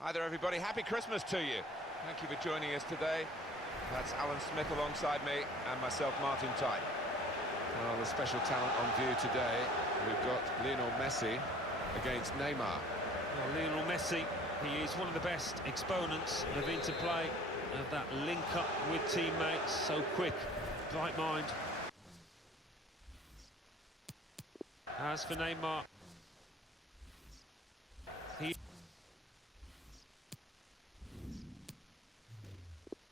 Hi there everybody, happy Christmas to you. Thank you for joining us today. That's Alan Smith alongside me and myself, Martin Type. Well, the special talent on view today, we've got Lionel Messi against Neymar. Well, Lionel Messi, he is one of the best exponents of interplay, of that link-up with teammates, so quick, bright mind. As for Neymar,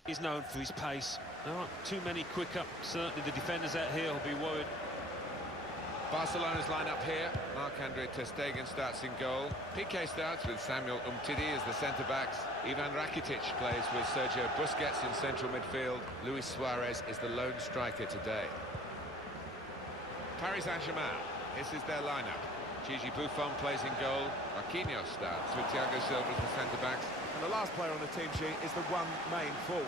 he's known for his pace. There aren't too many quick up. Certainly the defenders out here will be worried. Barcelona's lineup here. Marc-Andre ter Stegen starts in goal. Piqué starts with Samuel Umtiti as the centre-backs. Ivan Rakitic plays with Sergio Busquets in central midfield. Luis Suarez is the lone striker today. Paris Saint-Germain, this is their lineup. Gigi Buffon plays in goal. Marquinhos starts with Thiago Silva as the centre-backs. And the last player on the team sheet is the one main forward.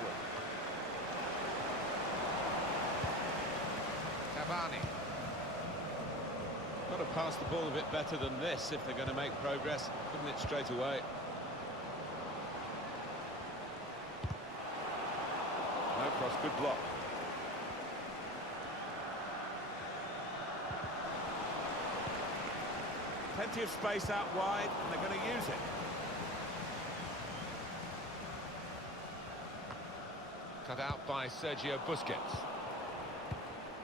Cavani. Got to pass the ball a bit better than this if they're going to make progress, couldn't it, straight away? No cross, good block. Plenty of space out wide, and they're going to use it. Cut out by Sergio Busquets.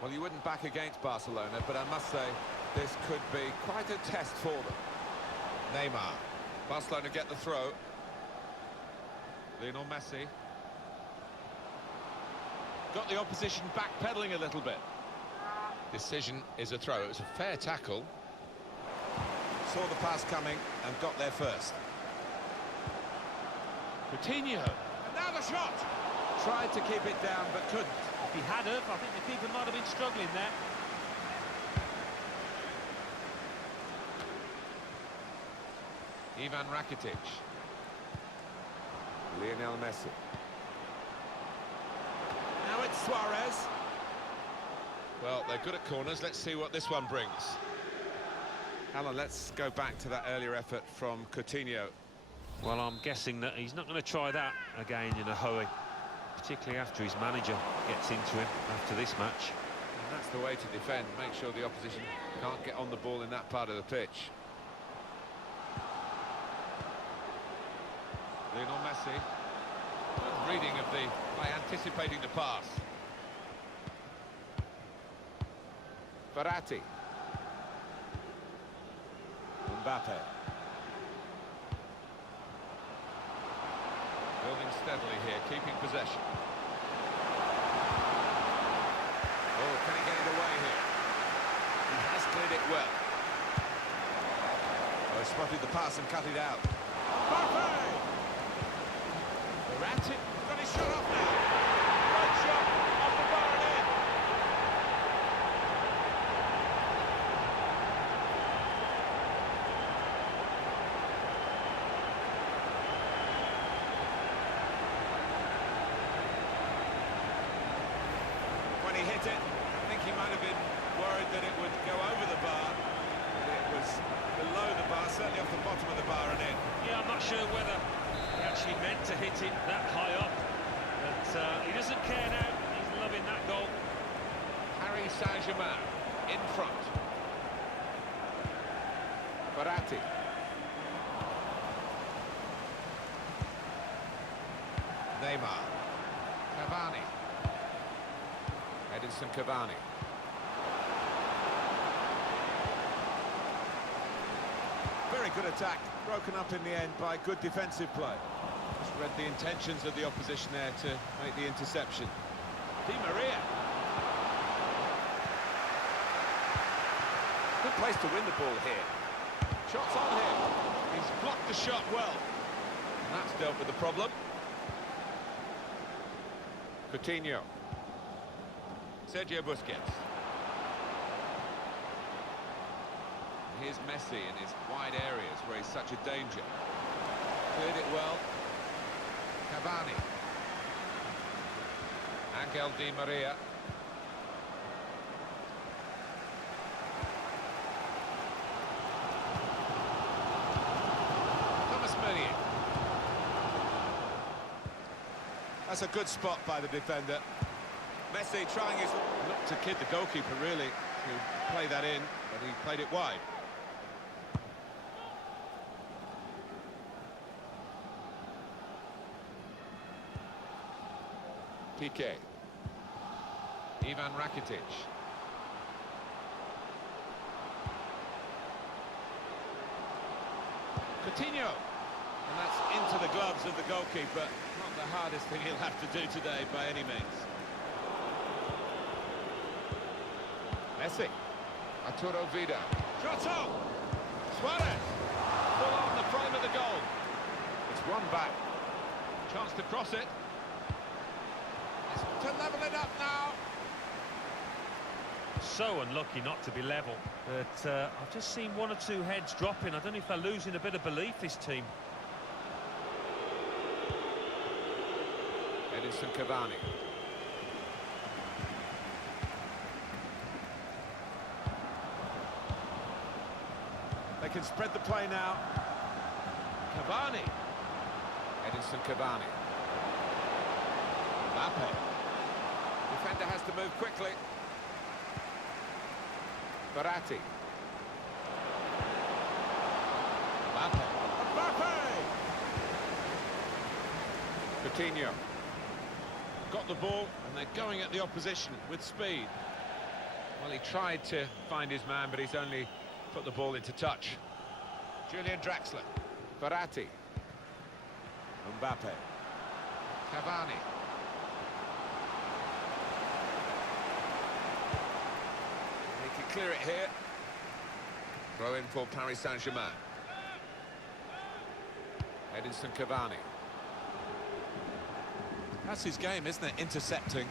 Well, you wouldn't back against Barcelona, but I must say, this could be quite a test for them. Neymar. Barcelona get the throw. Lionel Messi. Got the opposition backpedaling a little bit. Decision is a throw. It was a fair tackle. Saw the pass coming and got there first. Coutinho. And now the shot! Tried to keep it down, but couldn't. If he had have, I think the keeper might have been struggling there. Ivan Rakitic. Lionel Messi. Now it's Suarez. Well, they're good at corners. Let's see what this one brings. Alan, let's go back to that earlier effort from Coutinho. Well, I'm guessing that he's not going to try that again in a hurry, particularly after his manager gets into him after this match. And that's the way to defend. Make sure the opposition can't get on the ball in that part of the pitch. Lionel Messi. Good reading of by anticipating the pass. Verratti. Mbappe. Building steadily here, keeping possession. Oh, can he get it away here? He has cleared it well. Oh, he spotted the pass and cut it out. Mbappe! Verratti got his shot off now. Great shot off the bar and in. When he hit it, I think he might have been worried that it would go over the bar. But it was below the bar, certainly off the bottom of the bar and in. Yeah, I'm not sure whether he actually meant to hit it that high up, but he doesn't care now. He's loving that goal. Paris Saint-Germain in front. Verratti. Neymar. Cavani. Edinson Cavani. Very good attack, broken up in the end by good defensive play. Just read the intentions of the opposition there to make the interception. Di Maria. Good place to win the ball here. Shots on him. He's blocked the shot well. And that's dealt with the problem. Coutinho. Sergio Busquets. Here's Messi in his wide areas where he's such a danger. Cleared it well. Cavani. Angel Di Maria. That's a good spot by the defender. Messi trying his... Looked to kid the goalkeeper, really, to play that in, but he played it wide. Piqué. Ivan Rakitic. Coutinho. And that's into the gloves of the goalkeeper. Not the hardest thing he'll have to do today by any means. Messi. Arturo Vidal. Trotto! Suarez! Full on the frame of the goal. It's one back. Chance to cross it. To level it up now. So unlucky not to be level, but I've just seen one or two heads dropping. I don't know if they're losing a bit of belief, this team. Edinson Cavani. They can spread the play now. Cavani. Edinson Cavani. Mbappe. Defender has to move quickly. Verratti. Mbappe. Mbappe! Coutinho. Got the ball, and they're going at the opposition with speed. Well, he tried to find his man, but he's only put the ball into touch. Julian Draxler. Verratti. Mbappe. Cavani. He can clear it here. Throw in for Paris Saint-Germain. Edinson Cavani. That's his game, isn't it? Intercepting.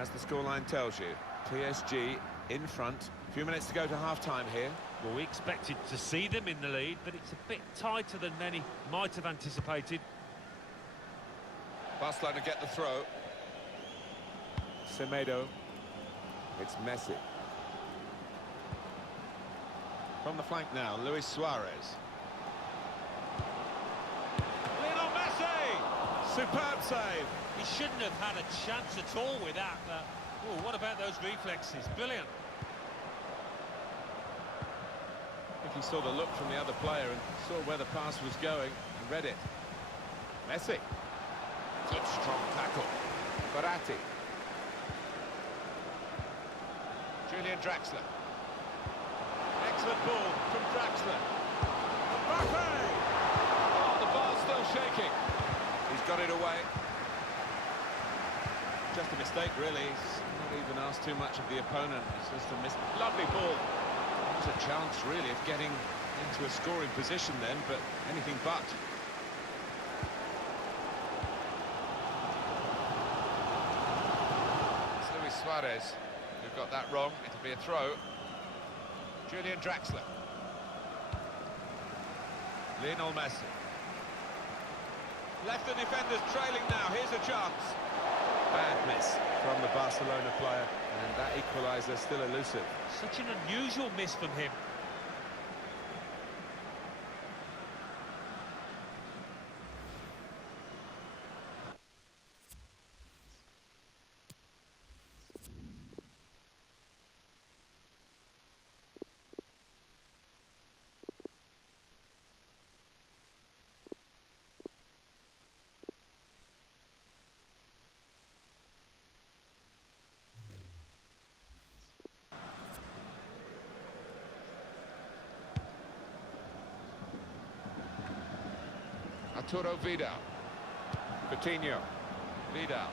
As the scoreline tells you, PSG in front. A few minutes to go to half-time here. Well, we expected to see them in the lead, but it's a bit tighter than many might have anticipated. Barcelona get the throw. Semedo. It's Messi. From the flank now, Luis Suarez. Lionel Messi! Superb save. He shouldn't have had a chance at all with that. Oh, what about those reflexes? Brilliant. I think he saw the look from the other player and saw where the pass was going and read it. Messi. Good strong tackle. Verratti. Julian Draxler. Excellent ball from Draxler. Mbappe! Oh, the ball's still shaking. He's got it away. Just a mistake, really. He's not even asked too much of the opponent. It's just a lovely ball. There's a chance, really, of getting into a scoring position then, but anything but. It's Luis Suarez who got that wrong. It'll be a throw. Julian Draxler. Lionel Messi. Left the defenders trailing now. Here's a chance. Bad miss from the Barcelona player, and that equaliser still elusive. Such an unusual miss from him. Arturo Vidal. Coutinho. Vidal.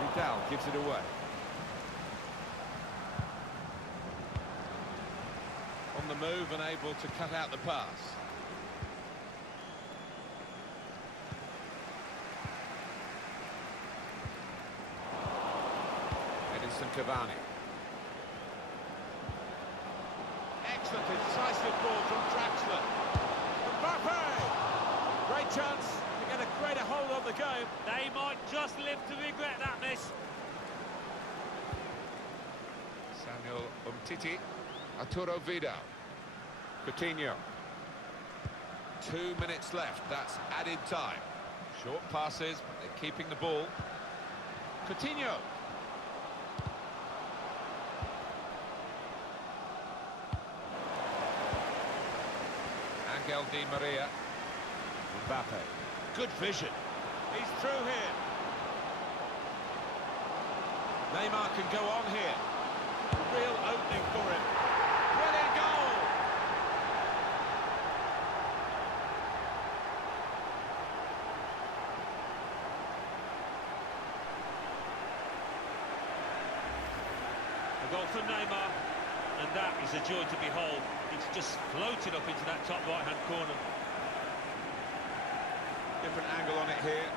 Vidal gives it away. On the move and able to cut out the pass. Edinson Cavani. Excellent incisive ball from Draxler. Mbappe! Great chance to get a greater hold on the game. They might just live to regret that miss. Samuel Umtiti. Arturo Vidal. Coutinho. 2 minutes left, that's added time. Short passes, but they're keeping the ball. Coutinho. Angel Di Maria. Mbappe. Good vision. He's through here. Neymar can go on here. A real opening for him. Brilliant goal! A goal for Neymar, and that is a joy to behold. It's just floated up into that top right-hand corner. Different angle on it here.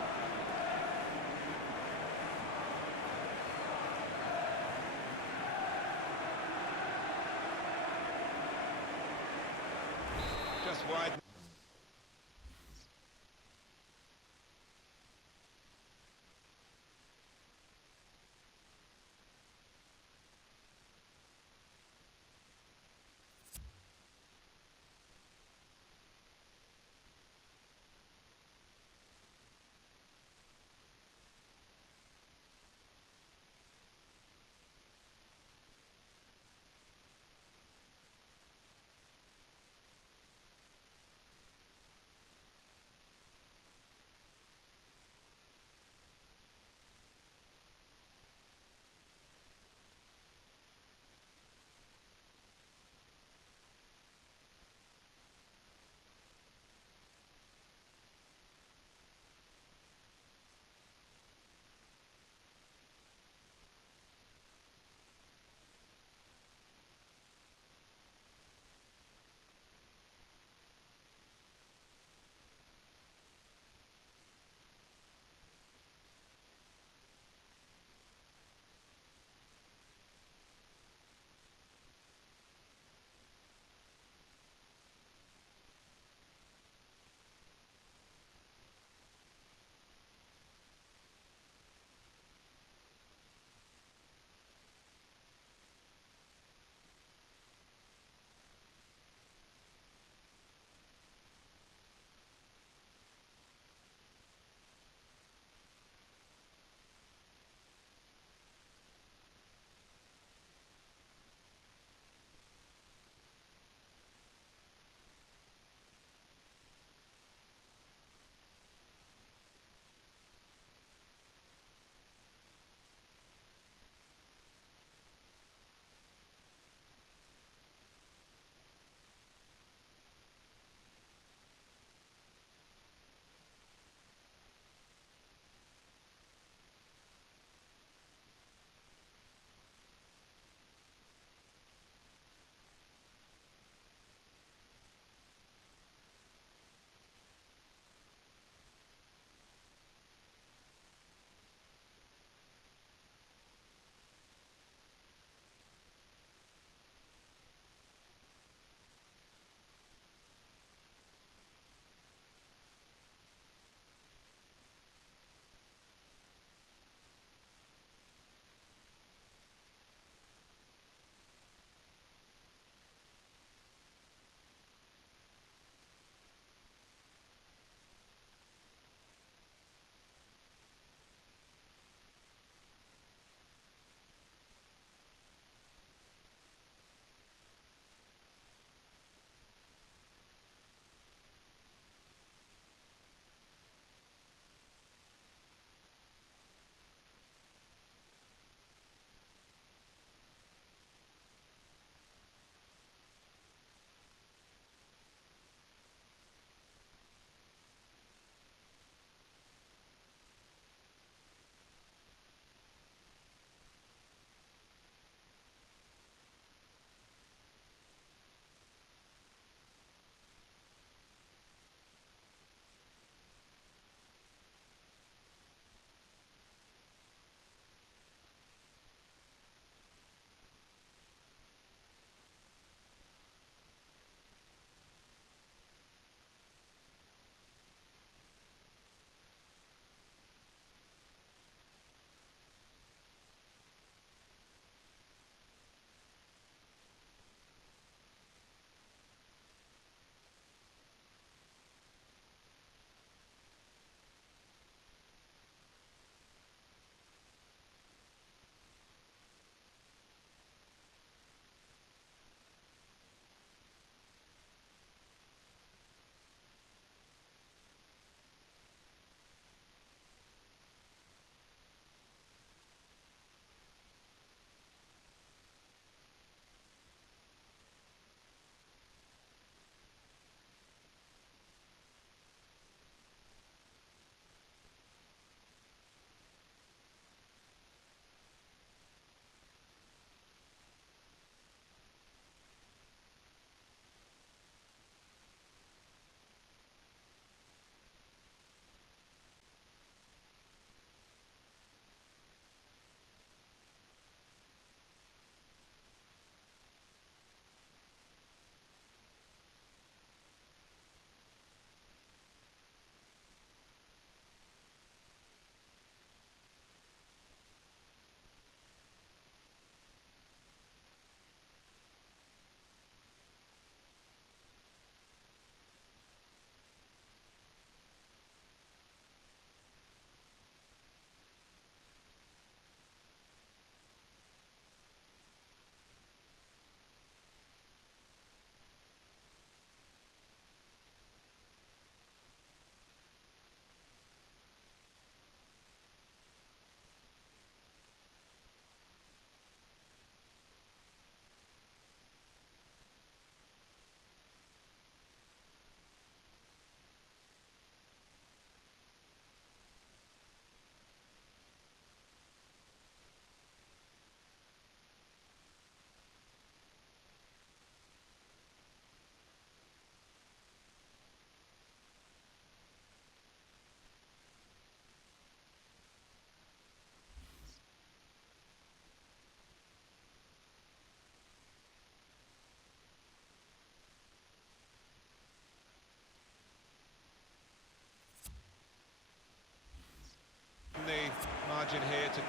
Just wide.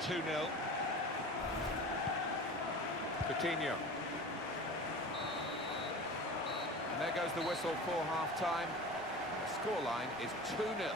2-0. Coutinho. And there goes the whistle for half-time. The scoreline is 2-0.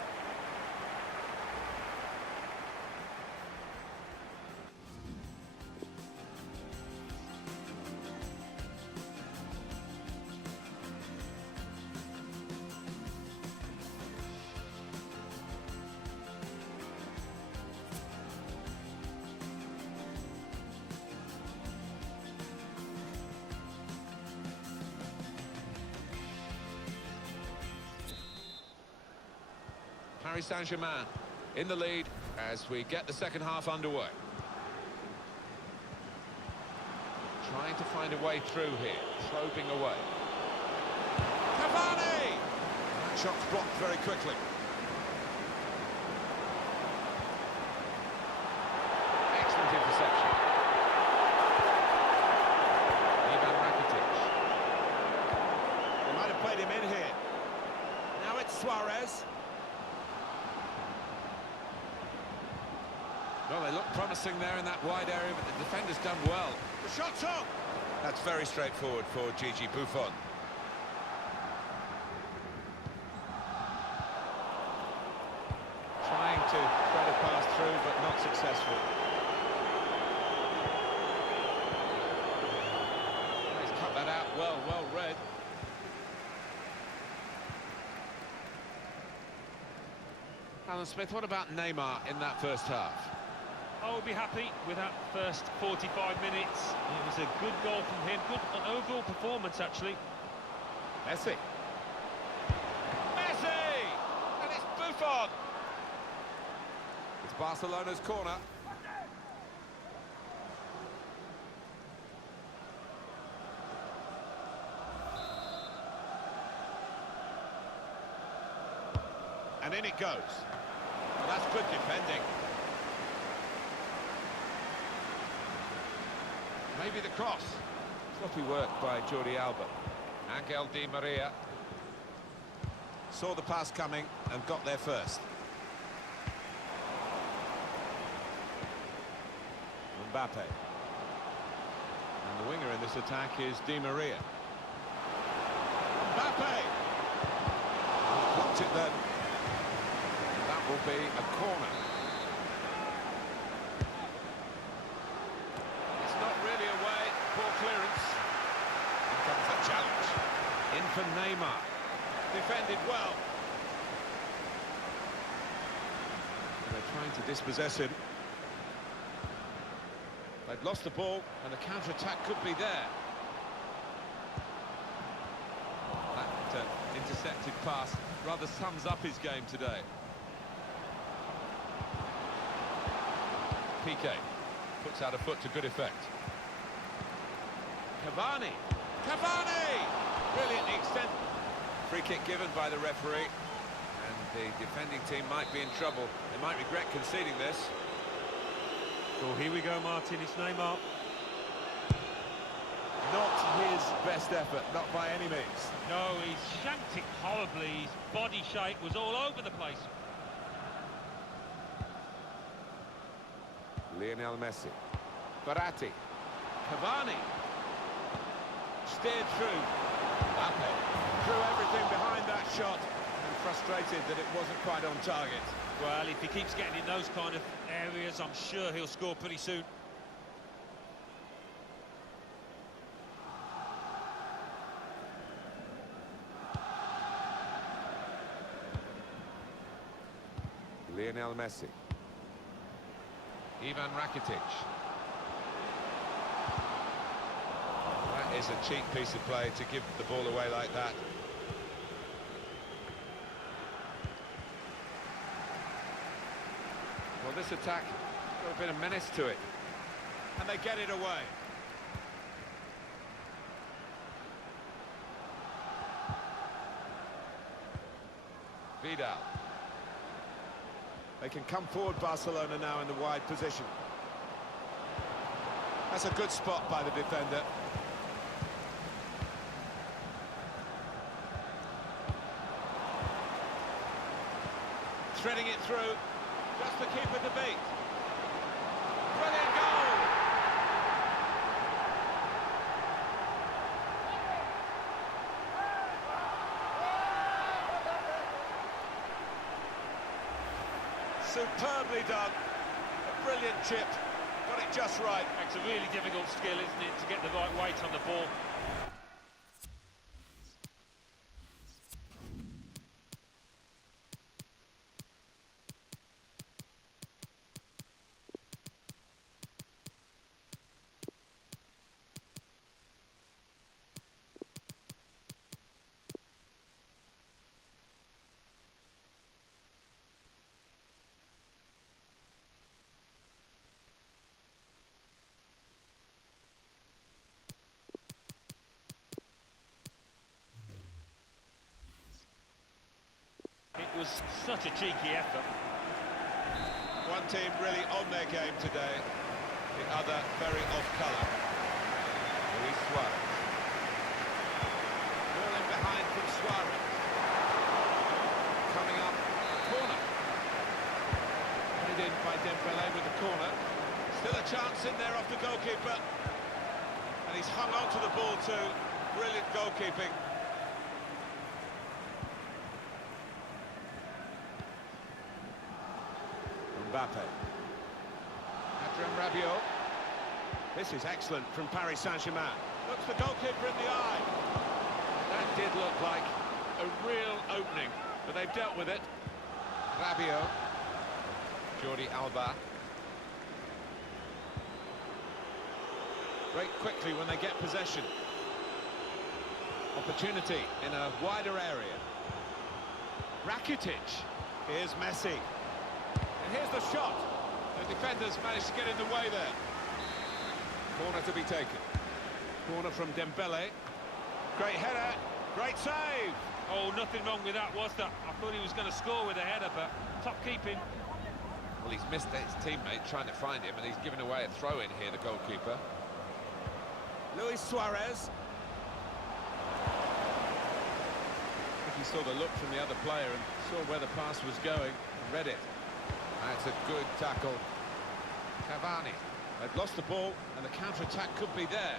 Paris Saint-Germain in the lead as we get the second half underway. Trying to find a way through here, probing away. Cavani! That shot's blocked very quickly. Excellent interception. Ivan Rakitic. They might have played him in here. Now it's Suarez. Well, they look promising there in that wide area, but the defender's done well. The shot's on! That's very straightforward for Gigi Buffon. Trying to thread a pass through, but not successful. He's cut that out well read. Alan Smith, what about Neymar in that first half? I would be happy with that first 45 minutes. It was a good goal from him, good overall performance actually. Messi. Messi! And it's Buffon! It's Barcelona's corner. And in it goes. Well, that's good defending. Maybe the cross. Sloppy work by Jordi Alba. Angel Di Maria. Saw the pass coming and got there first. Mbappe. And the winger in this attack is Di Maria. Mbappe! Blocked it then. That will be a corner. It's not really away. Poor clearance. Here comes the challenge. In for Neymar. Defended well. They're trying to dispossess him. They've lost the ball, and the counter-attack could be there. That intercepted pass rather sums up his game today. Piqué puts out a foot to good effect. Cavani! Cavani! Brilliantly extended. Free kick given by the referee. And the defending team might be in trouble. They might regret conceding this. Well, here we go, Martin, it's Neymar. Not his best effort, not by any means. No, he shanked it horribly, his body shape was all over the place. Lionel Messi. Verratti. Cavani. Steered through. Mbappe. Threw everything behind that shot and frustrated that it wasn't quite on target. Well, if he keeps getting in those kind of areas, I'm sure he'll score pretty soon. Lionel Messi. Ivan Rakitic. That is a cheap piece of play to give the ball away like that. Well, this attack got a bit of menace to it. And they get it away. Vidal. They can come forward, Barcelona, now in the wide position. That's a good spot by the defender. Threading it through, just the keeper to beat. Superbly done. A brilliant chip. Got it just right. It's a really difficult skill, isn't it, to get the right weight on the ball. It was such a cheeky effort. One team really on their game today, the other very off colour. Luis Suarez. Ball in behind from Suarez. Coming up, corner. Played in by Dembele with the corner. Still a chance in there off the goalkeeper. And he's hung on to the ball too. Brilliant goalkeeping. Mbappe. Adrien Rabiot. This is excellent from Paris Saint-Germain. Looks the goalkeeper in the eye. That did look like a real opening, but they've dealt with it. Rabiot. Jordi Alba. Break quickly when they get possession. Opportunity in a wider area. Rakitic. Here's Messi. And here's the shot. The defenders managed to get in the way there. Corner to be taken. Corner from Dembele. Great header. Great save. Oh, nothing wrong with that, was there? I thought he was going to score with a header, but top keeping. Well, he's missed his teammate trying to find him, and he's given away a throw-in here, the goalkeeper. Luis Suarez. I think he saw the look from the other player and saw where the pass was going and read it. That's a good tackle. Cavani. They've lost the ball, and the counter-attack could be there.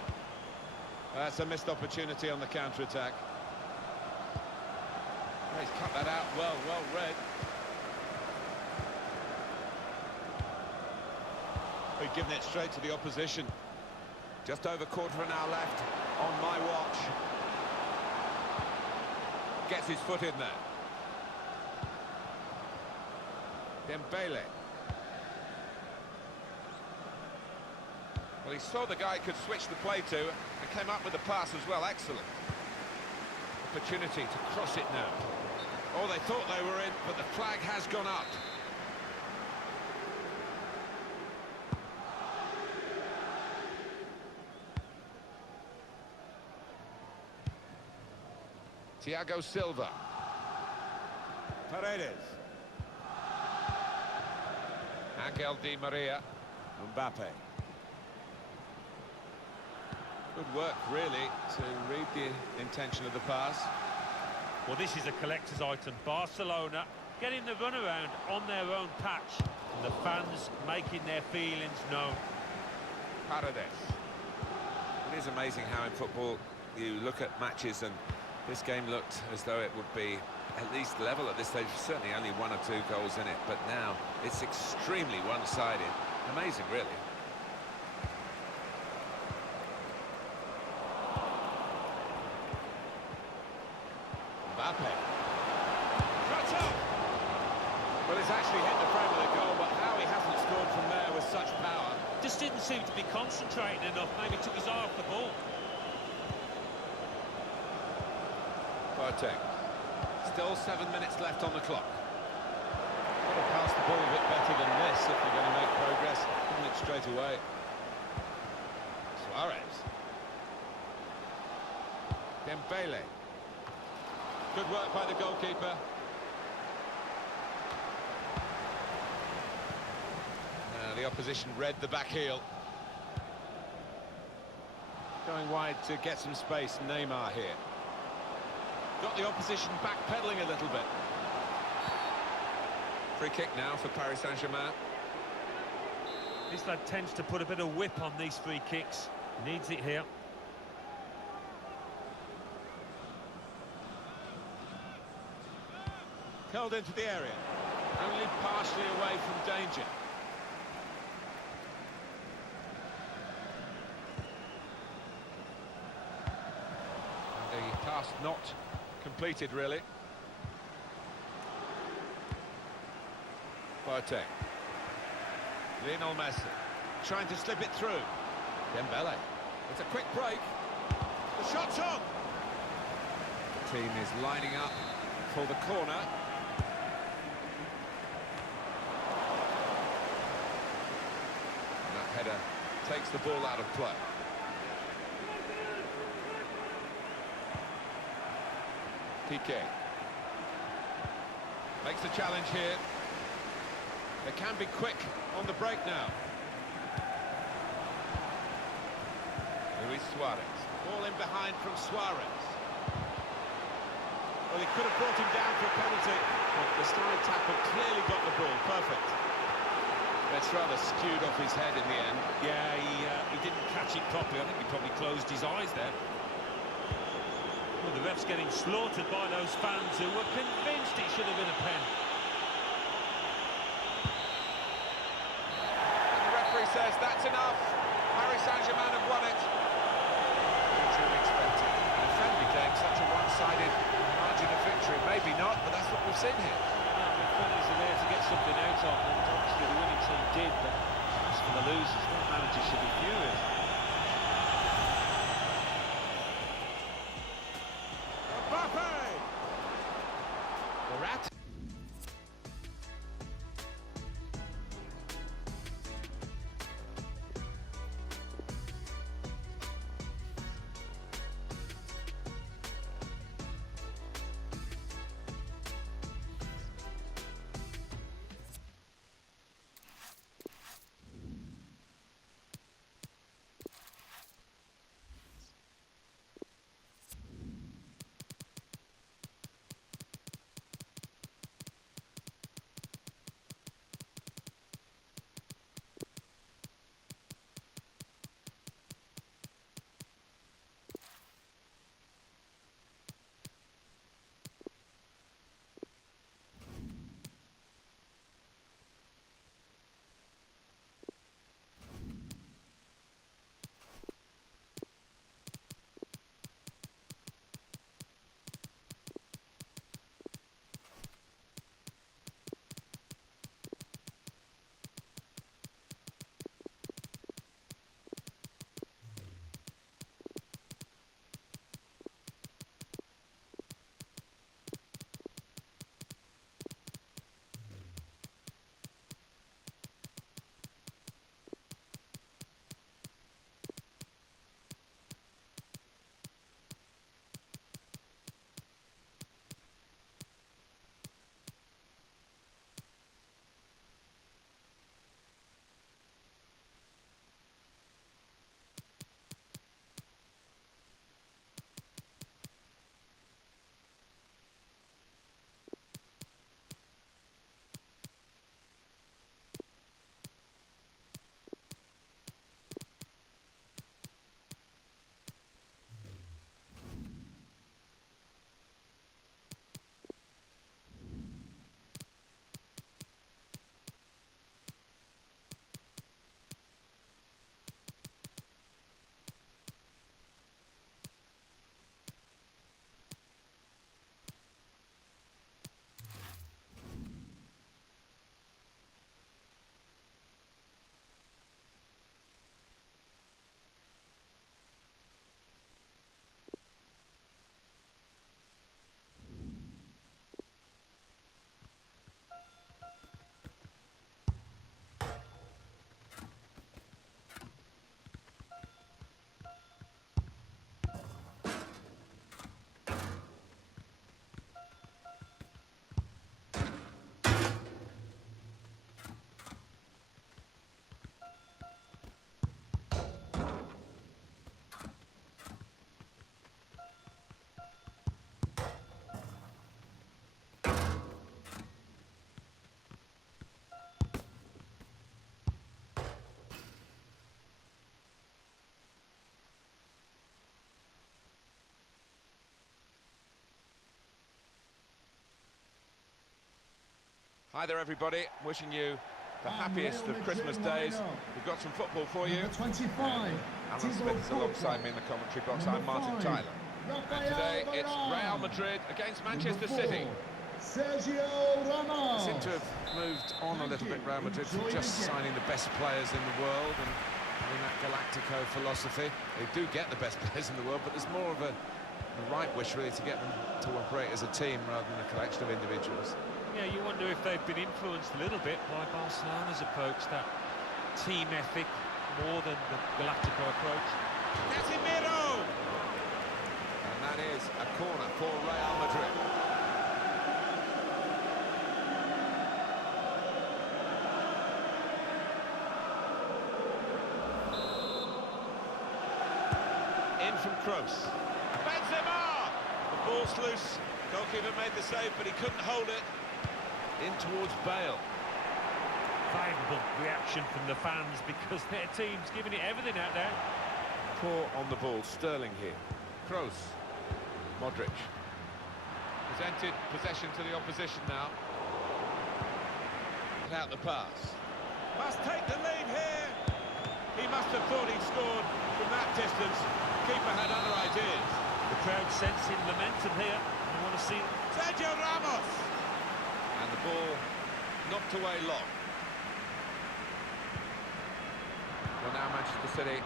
That's a missed opportunity on the counter-attack. He's cut that out well read. We've given it straight to the opposition. Just over quarter of an hour left on my watch. Gets his foot in there. Dembele. Well, he saw the guy could switch the play to and came up with the pass as well. Excellent. Opportunity to cross it now. Oh, they thought they were in, but the flag has gone up. Thiago Silva. Paredes. Angel Di Maria. Mbappe. Good work, really, to read the intention of the pass. Well, this is a collector's item. Barcelona getting the runaround on their own patch. And the fans making their feelings known. Paredes. It is amazing how in football you look at matches, and this game looked as though it would be at least level at this stage. Certainly only 1 or 2 goals in it, but now it's extremely one-sided. Amazing, really. Mbappe. Shot up! Well, it's actually hit the frame of the goal, but how he hasn't scored from there with such power. Just didn't seem to be concentrating enough. Maybe took his eye off the ball. Boateng. Still 7 minutes left on the clock. Got to pass the ball a bit better than this if they're going to make progress. Giving it straight away. Suarez. Dembele. Good work by the goalkeeper. The opposition read the back heel. Going wide to get some space, Neymar here. Got the opposition backpedaling a little bit. Free kick now for Paris Saint-Germain. This lad tends to put a bit of whip on these free kicks. Needs it here. Curled into the area. Only partially away from danger. And the task not completed, really. Boateng. Lionel Messi trying to slip it through. Dembele. It's a quick break. The shot's on. The team is lining up for the corner. And that header takes the ball out of play. Piqué makes the challenge here. They can be quick on the break now. Luis Suarez. Ball in behind from Suarez. Well, he could have brought him down for a penalty, but the slide tackle clearly got the ball. Perfect. That's rather skewed off his head in the end. Yeah, he didn't catch it properly. I think he probably closed his eyes there. Well, the ref's getting slaughtered by those fans who were convinced it should have been a pen. Says that's enough. Paris Saint-Germain have won it. Truly expected. In a friendly game, such a one-sided margin of victory. Maybe not, but that's what we've seen here. Well, the friendlies are there to get something out of, and obviously the winning team did, but as for the losers, their manager should be furious. Mbappe! The rat. Hi there, everybody. Wishing you the happiest of Christmas days. We've got some football for you. 25. Alan Smith is alongside me in the commentary box. I'm Martin Tyler. And today it's Real Madrid against Manchester City. Sergio Ramos. They seem to have moved on a little bit, Real Madrid, from just signing the best players in the world and having that Galactico philosophy. They do get the best players in the world, but there's more of a right wish, really, to get them to operate as a team rather than a collection of individuals. Yeah, you wonder if they've been influenced a little bit by Barcelona's approach, that team ethic, more than the Galactico approach. Casemiro! And that is a corner for Real Madrid. In from Kroos. Benzema! The ball's loose. Goalkeeper made the save, but he couldn't hold it. In towards Bale. Favourable reaction from the fans because their team's giving it everything out there. Poor on the ball, Sterling here. Kroos. Modric. Presented possession to the opposition now. Cut out the pass. Must take the lead here. He must have thought he'd scored from that distance. Keeper had other ideas. The crowd sensing momentum here. I want to see Sergio Ramos! And the ball knocked away long. Well, now Manchester City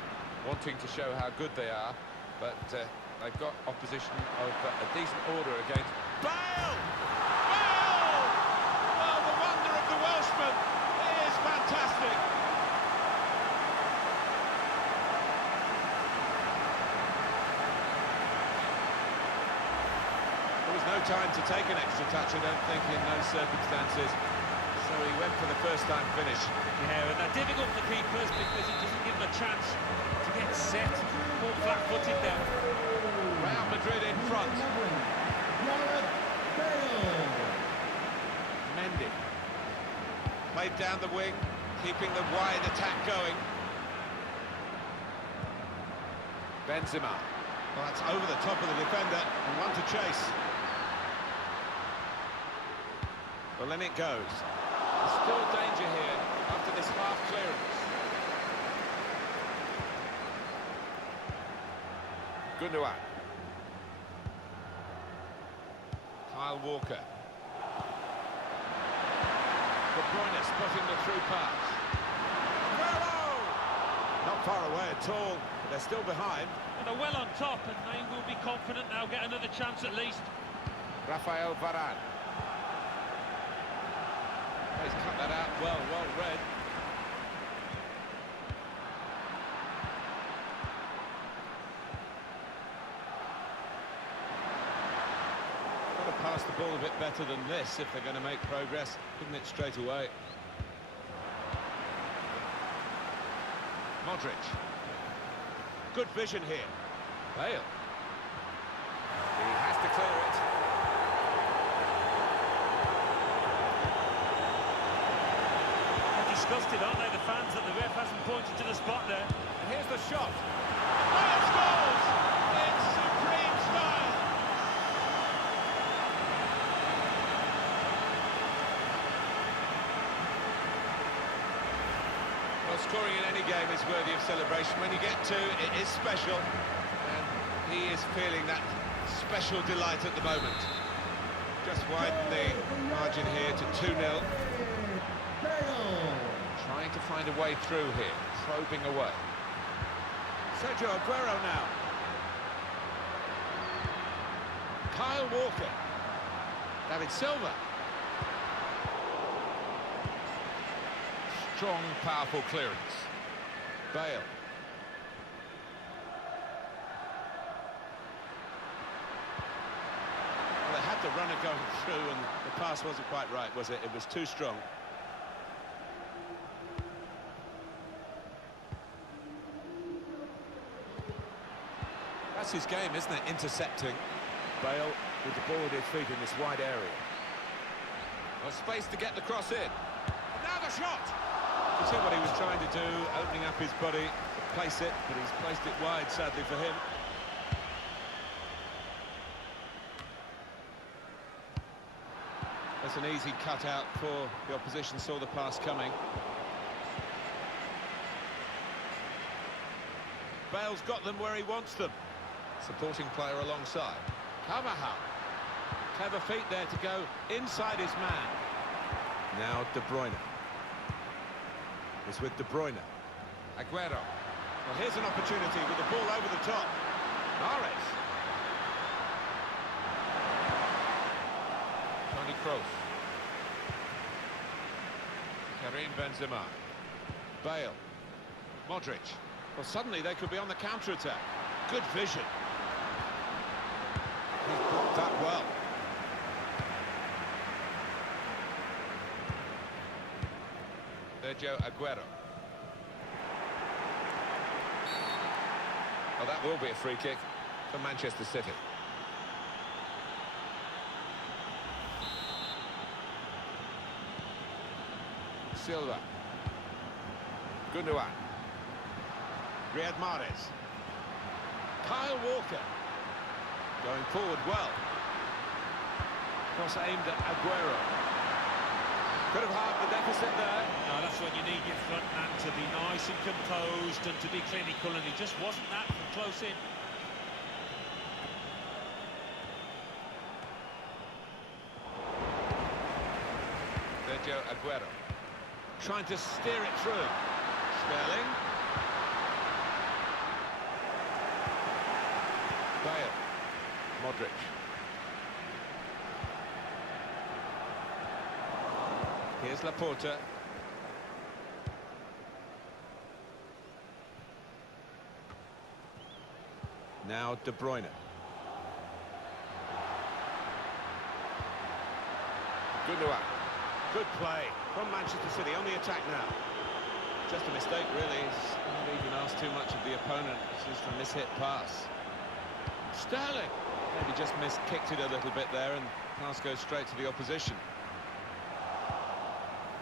wanting to show how good they are, but they've got opposition of a decent order against... Bale! Bale! Well, the wonder of the Welshman. He is fantastic. There was no time to take an extra touch, I don't think, in those circumstances. So he went for the first-time finish. Yeah, and they're difficult for keepers because it doesn't give them a chance to get set, more flat-footed there. Real Madrid in front. Mendy. Played down the wing, keeping the wide attack going. Benzema. Well, that's over the top of the defender, and one to chase. Well, then it goes. There's still danger here after this half clearance. Gundogan. Kyle Walker. De Bruyne spotting the through pass. Aguero! Not far away at all, but they're still behind. And they're well on top, and they will be confident now, get another chance at least. Rafael Varane. He's cut that out well read. Got to pass the ball a bit better than this if they're going to make progress, isn't it, straight away? Modric. Good vision here. Bale. He has to clear it. Disgusted, aren't they, the fans, that the ref hasn't pointed to the spot there. And here's the shot. Bale scores in supreme style. Well, scoring in any game is worthy of celebration. When you get two, it is special. And he is feeling that special delight at the moment. Just widen the margin here to 2-0. Trying to find a way through here, probing away. Sergio Aguero now. Kyle Walker. David Silva. Strong, powerful clearance. Bale. Well, they had the runner going through and the pass wasn't quite right, was it? It was too strong. That's his game, isn't it? Intercepting. Bale with the ball at his feet in this wide area. Well, space to get the cross in. And now the shot! You see what he was trying to do, opening up his body to place it, but he's placed it wide, sadly for him. That's an easy cutout for the opposition, saw the pass coming. Bale's got them where he wants them. Supporting player alongside. Carvajal. Clever feet there to go inside his man. Now De Bruyne. It's with De Bruyne. Aguero. Well, here's an opportunity with the ball over the top. Mahrez. Toni Kroos. Karim Benzema. Bale. Modric. Well, suddenly they could be on the counter-attack. Good vision. He's blocked that well. Sergio Aguero. Well, that will be a free kick for Manchester City. Silva. Gundogan. Riyad Mahrez. Kyle Walker. Going forward well. Cross aimed at Aguero. Could have halved the deficit there. No, that's when you need your front man to be nice and composed and to be clinical, and he just wasn't that from close in. Sergio Aguero. Trying to steer it through. Sterling. Bale. Modric. Here's Laporta. Now De Bruyne. Gundogan. Good play from Manchester City on the attack now. Just a mistake, really. He's not even asked too much of the opponent. It's just a mishit pass. Sterling. Maybe just kicked it a little bit there, and pass goes straight to the opposition.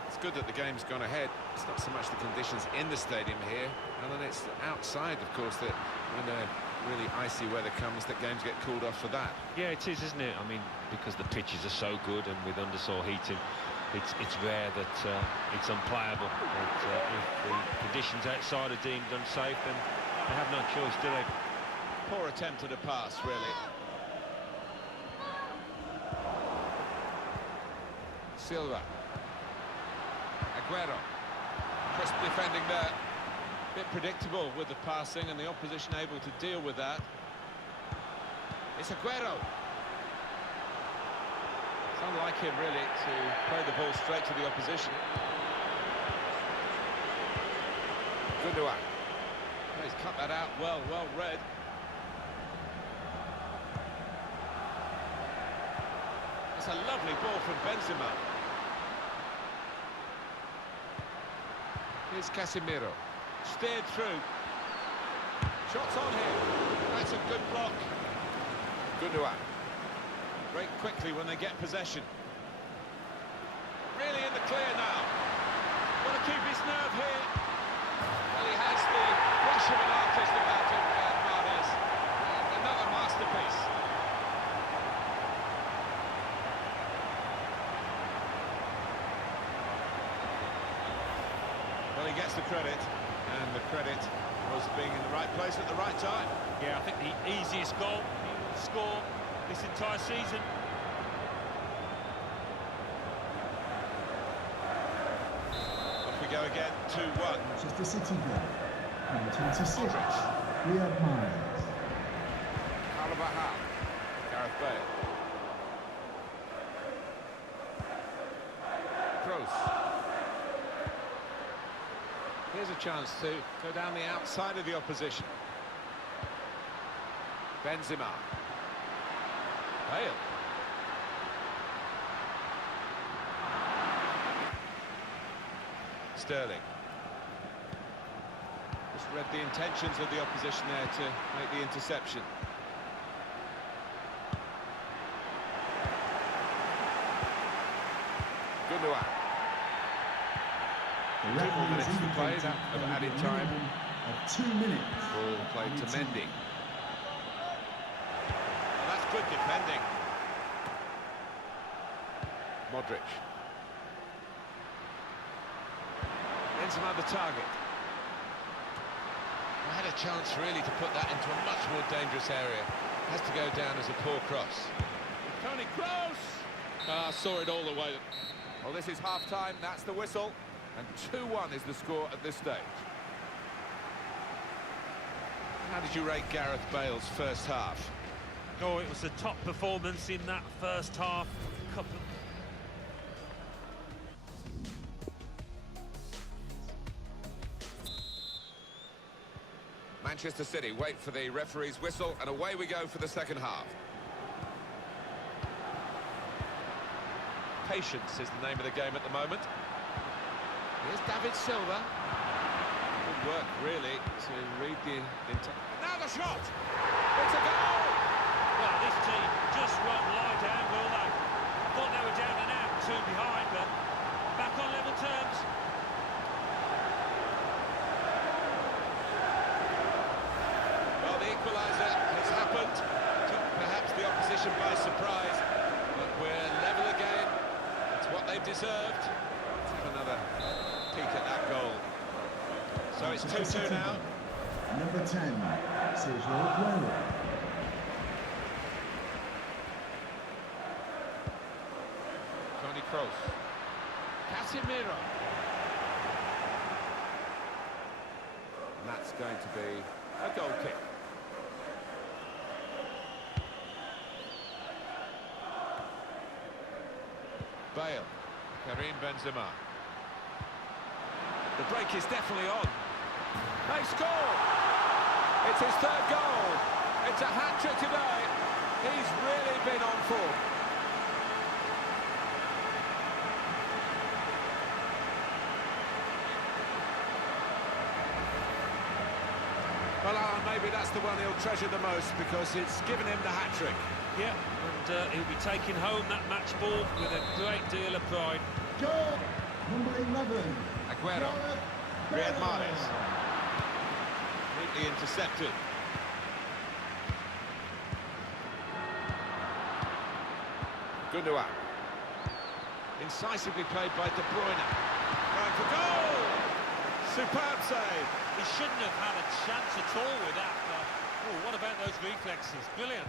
It's good that the game's gone ahead. It's not so much the conditions in the stadium here, and then it's outside, of course, that when the really icy weather comes, that games get called off for that. Yeah, it is, isn't it? I mean, because the pitches are so good, and with undersaw heating, it's rare that it's unplayable. But, if the conditions outside are deemed unsafe, then they have no choice, do they? Poor attempt at a pass, really. Silva. Aguero. Crisp defending there. Bit predictable with the passing, and the opposition able to deal with that. It's Aguero. It's unlike him, really, to play the ball straight to the opposition. Gundogan. He's cut that out well read. It's a lovely ball from Benzema. Here's Casemiro. Steered through. Shots on here. That's a good block. Gundogan. Break quickly when they get possession. Really in the clear now. Got to keep his nerve here. Well, he has the brush of an artist about him, Mahrez. Another masterpiece. Well, he gets the credit, and the credit was being in the right place at the right time. Yeah, I think the easiest goal he will score this entire season. Off we go again, 2-1. Manchester City goal. Number 26. Riyad Mahrez. Carvajal. Gareth Bale. Kroos. Here's a chance to go down the outside of the opposition. Benzema. Bale. Sterling. Just read the intentions of the opposition there to make the interception. Gundogan. The 2 more referee minutes has to play, indicated that of there will added be a time. minimum of 2 minutes. Ball played to added Mendy. Well, that's good defending. Modric. Benzema the target. I had a chance really to put that into a much more dangerous area. Has to go down as a poor cross. Tony Kroos! Saw it all the way. Well, this is half-time, that's the whistle. And 2-1 is the score at this stage. How did you rate Gareth Bale's first half? Oh, it was a top performance in that first half. Manchester City wait for the referee's whistle, and away we go for the second half. Patience is the name of the game at the moment. Here's David Silva. Good work, really, to read the intent. Now the shot! It's a goal! Well, this team just run light angle. I thought they were down and out, 2 behind, but back on level terms. Well, the equaliser has happened. Took perhaps the opposition by surprise, but we're level again. It's what they've deserved. Let's have another peek at that goal. So it's 2-2 now. Number 10, Sergio Aguero. Toni Kroos. Casemiro. And that's going to be a goal kick. Bale. Karim Benzema. The break is definitely on. They score! It's his third goal. It's a hat-trick today. He's really been on form. Well, Alan, maybe that's the one he'll treasure the most because it's given him the hat-trick. Yeah, and he'll be taking home that match ball with a great deal of pride. Goal! Number 11, Aguero. Riyad Mahrez. Neatly intercepted. Gundogan. Incisively played by De Bruyne. Going for goal! Superb save. He shouldn't have had a chance at all with that. Oh, what about those reflexes? Brilliant.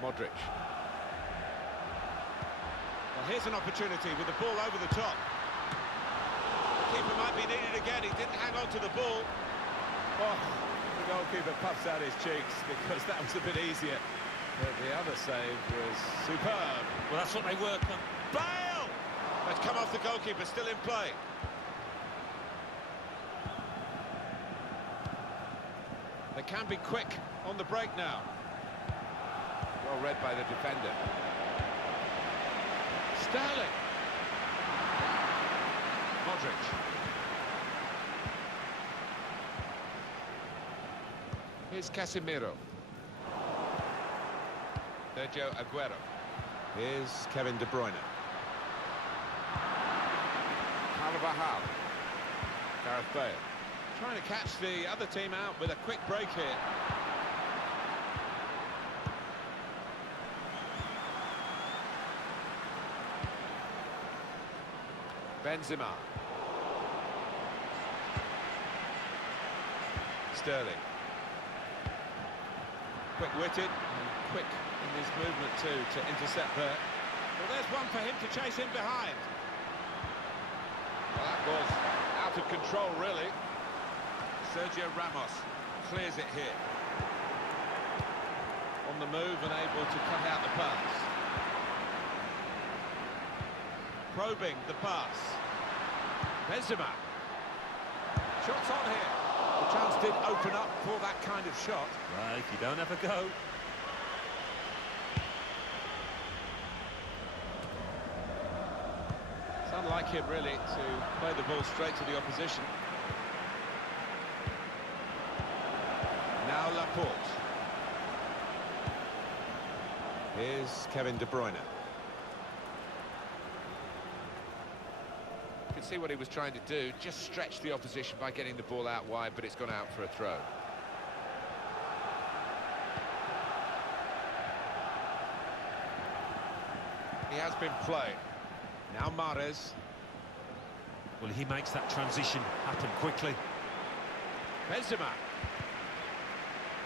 Modric. Well, here's an opportunity with the ball over the top. The keeper might be needed again. He didn't hang on to the ball. Oh, the goalkeeper puffs out his cheeks because that was a bit easier. But the other save was superb. Well, that's what they work on. Bale! That's come off the goalkeeper, still in play. They can be quick on the break now. Well read by the defender. Sterling. Modric. Here's Casemiro. Sergio Aguero. Here's Kevin De Bruyne. Carvajal. Gareth Bale. Trying to catch the other team out with a quick break here. Benzema. Sterling. Quick-witted and quick in his movement too to intercept there. Well, there's one for him to chase in behind. Well, that was out of control, really. Sergio Ramos clears it here. On the move and able to cut out the pass. Probing the pass. Benzema. Shots on here. The chance did open up for that kind of shot. Well, if you don't have a go. It's unlike him, really, to play the ball straight to the opposition. Now Laporte. Here's Kevin De Bruyne. You can see what he was trying to do, just stretch the opposition by getting the ball out wide, but it's gone out for a throw. He has been played. Now Mahrez. Well, he makes that transition happen quickly. Benzema.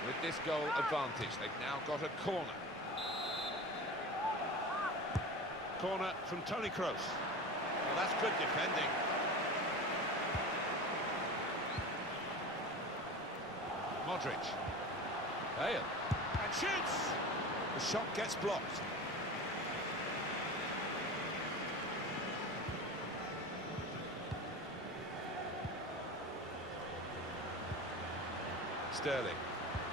With this goal advantage, they've now got a corner. Corner from Toni Kroos. Well, that's good defending. Modric. Bale. And shoots! The shot gets blocked. Sterling.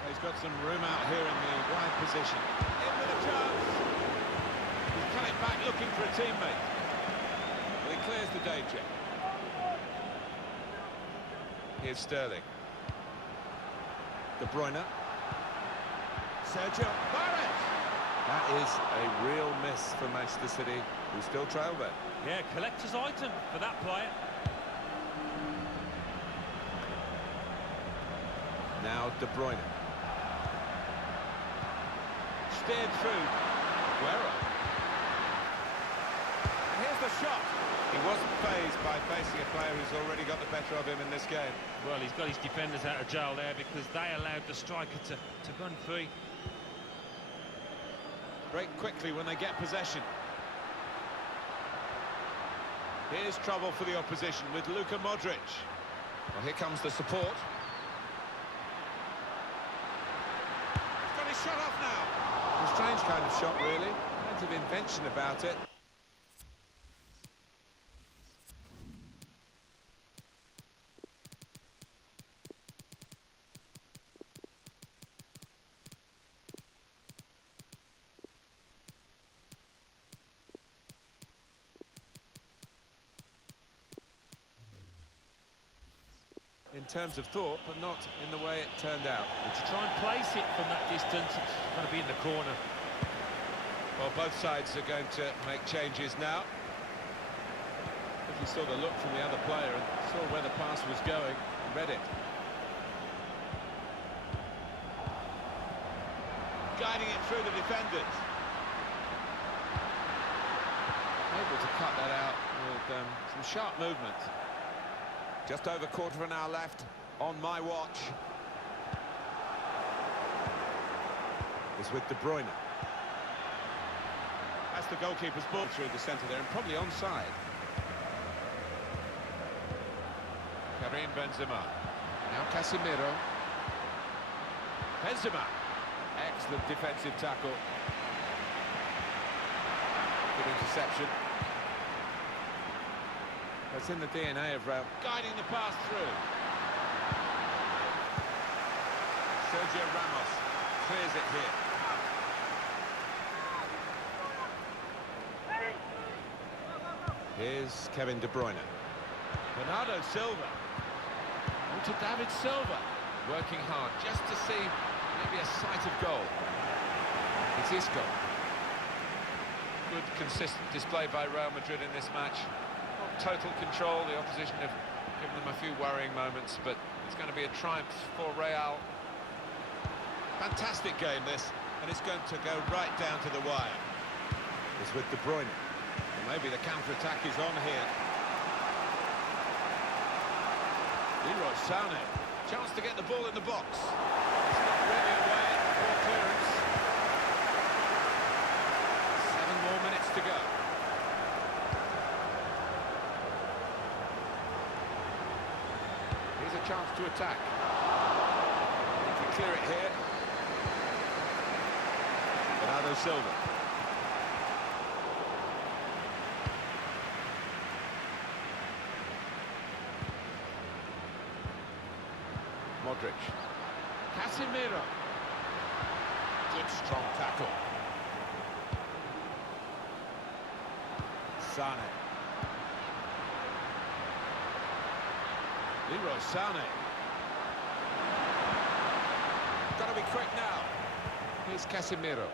He's got some room out here in the wide position. In with a chance. He's cut it back looking for a teammate. Well, he clears the danger. Here's Sterling. De Bruyne. Sergio Mahrez. That is a real miss for Manchester City, who still trail there. Yeah, collector's item for that player. Now De Bruyne. Steered through. Aguero. And here's the shot. He wasn't fazed by facing a player who's already got the better of him in this game. Well, he's got his defenders out of jail there because they allowed the striker to run free. Break quickly when they get possession. Here's trouble for the opposition with Luka Modric. Well, here comes the support. He's got his shot off now. A strange kind of shot, really. Plenty of invention about it. In terms of thought, but not in the way it turned out. But to try and place it from that distance, it's got to be in the corner. Well, both sides are going to make changes now. If you saw the look from the other player and saw where the pass was going, and read it. Guiding it through the defenders. Able to cut that out with some sharp movement. Just over quarter of an hour left on my watch. It's with De Bruyne. That's the goalkeeper's ball through the centre there and probably onside. Karim Benzema. Now Casemiro. Benzema. Excellent defensive tackle. Good interception. That's in the DNA of Real. Guiding the pass through. Sergio Ramos clears it here. Here's Kevin De Bruyne. Bernardo Silva. On to David Silva. Working hard just to see maybe a sight of goal. It's Isco. Good, consistent display by Real Madrid in this match. Not total control, the opposition have given them a few worrying moments, but it's going to be a triumph for Real. Fantastic game this, and it's going to go right down to the wire. It's with De Bruyne. Well, maybe the counter-attack is on here. Leroy Sané. Chance to get the ball in the box. It's not really away. Poor clearance. 7 more minutes to go. Here's a chance to attack. He can clear it here. Bernardo Silva. Modric. Casemiro. Good strong tackle. Sané. Leroy Sané. Got to be quick now. Here's Casemiro.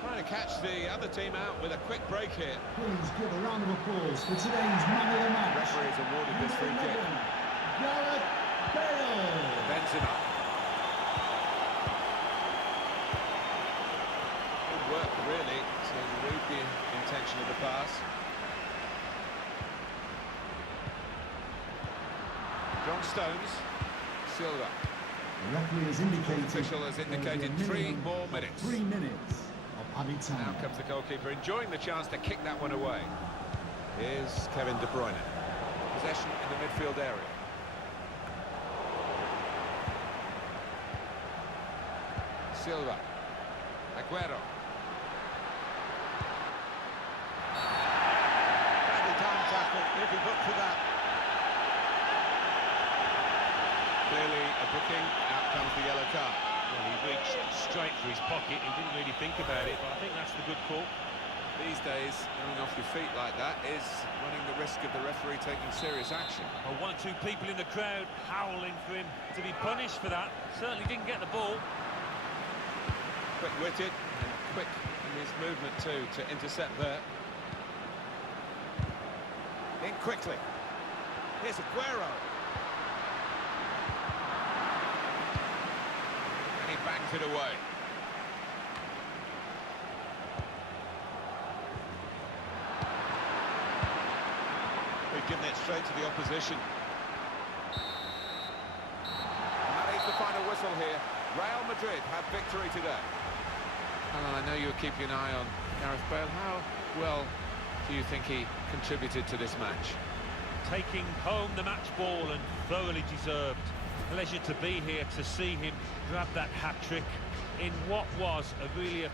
Trying to catch the other team out with a quick break here. Please give a round of applause for today's man of the match. Referee has awarded this free kick. Gareth Bale. Benzema. Good work, really, to read the pass. John Stones. Silva. The referee has indicated. The official has indicated there will be a 3 minimum more of minutes. 3 minutes of added Now time. comes the goalkeeper, enjoying the chance to kick that one away. Here's Kevin De Bruyne. Possession in the midfield area. Silva. Aguero. Badly timed tackle. He'll be booked for that. Clearly a booking. Out comes the yellow card. Well, he reached straight for his pocket. He didn't really think about it, but I think that's the good call. These days, going off your feet like that is running the risk of the referee taking serious action. Well, 1 or 2 people in the crowd howling for him to be punished for that. Certainly didn't get the ball. Quick-witted and quick in his movement too to intercept there. In quickly. Here's Aguero. And he bangs it away. We've given it straight to the opposition. And that is the final whistle here. Real Madrid have victory today. Alan, I know you were keeping an eye on Gareth Bale. How well do you think he contributed to this match? Taking home the match ball and thoroughly deserved. Pleasure to be here to see him grab that hat-trick in what was a really